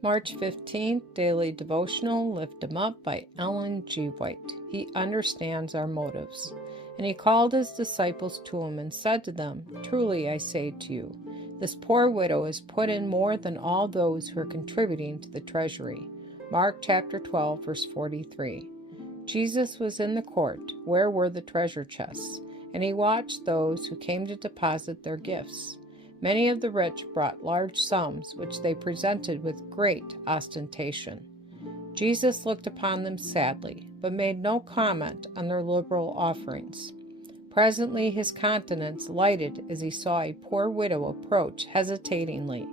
March 15th, Daily Devotional, Lift Him Up by Ellen G. White. He understands our motives. And he called his disciples to him and said to them, Truly I say to you, this poor widow has put in more than all those who are contributing to the treasury. Mark chapter 12, verse 43. Jesus was in the court, where were the treasure chests, and he watched those who came to deposit their gifts. Many of the rich brought large sums, which they presented with great ostentation. Jesus looked upon them sadly, but made no comment on their liberal offerings. Presently his countenance lighted as he saw a poor widow approach hesitatingly,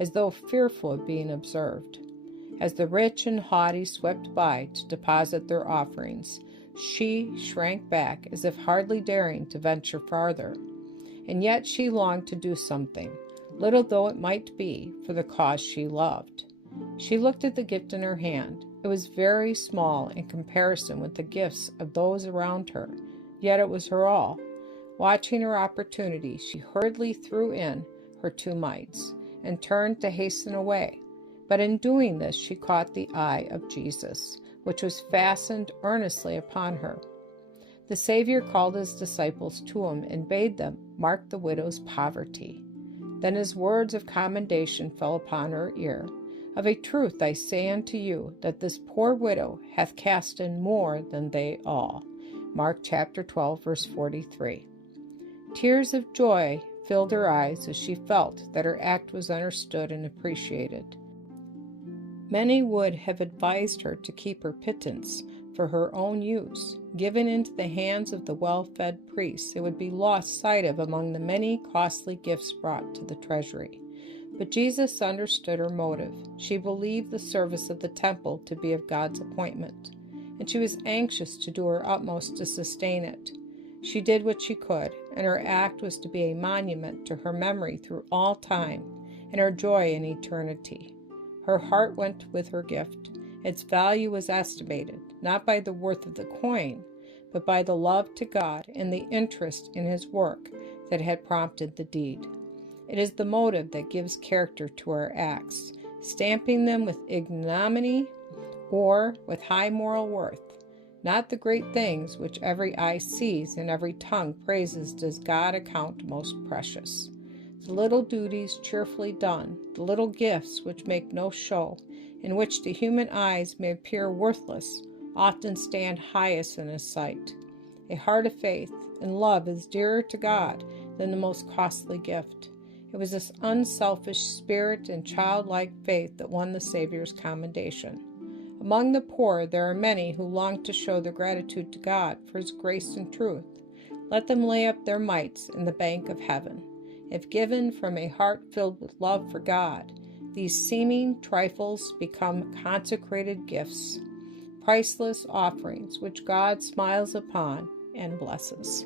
as though fearful of being observed. As the rich and haughty swept by to deposit their offerings, she shrank back as if hardly daring to venture farther. And yet she longed to do something, little though it might be, for the cause she loved. She looked at the gift in her hand. It was very small in comparison with the gifts of those around her, yet it was her all. Watching her opportunity, she hurriedly threw in her 2 mites and turned to hasten away. But in doing this, she caught the eye of Jesus, which was fastened earnestly upon her. The Savior called his disciples to him and bade them mark the widow's poverty. Then his words of commendation fell upon her ear. Of a truth I say unto you, that this poor widow hath cast in more than they all. Mark chapter 12, verse 43. Tears of joy filled her eyes as she felt that her act was understood and appreciated. Many would have advised her to keep her pittance for her own use. Given into the hands of the well-fed priests, it would be lost sight of among the many costly gifts brought to the treasury. But Jesus understood her motive. She believed the service of the temple to be of God's appointment, and she was anxious to do her utmost to sustain it. She did what she could, and her act was to be a monument to her memory through all time, and her joy in eternity. Her heart went with her gift. Its value was estimated, not by the worth of the coin, but by the love to God and the interest in his work that had prompted the deed. It is the motive that gives character to our acts, stamping them with ignominy or with high moral worth. Not the great things which every eye sees and every tongue praises does God account most precious. The little duties cheerfully done, the little gifts which make no show, and which to human eyes may appear worthless, often stand highest in his sight. A heart of faith and love is dearer to God than the most costly gift. It was this unselfish spirit and childlike faith that won the Savior's commendation. Among the poor there are many who long to show their gratitude to God for his grace and truth. Let them lay up their mites in the bank of heaven. If given from a heart filled with love for God, these seeming trifles become consecrated gifts, priceless offerings which God smiles upon and blesses.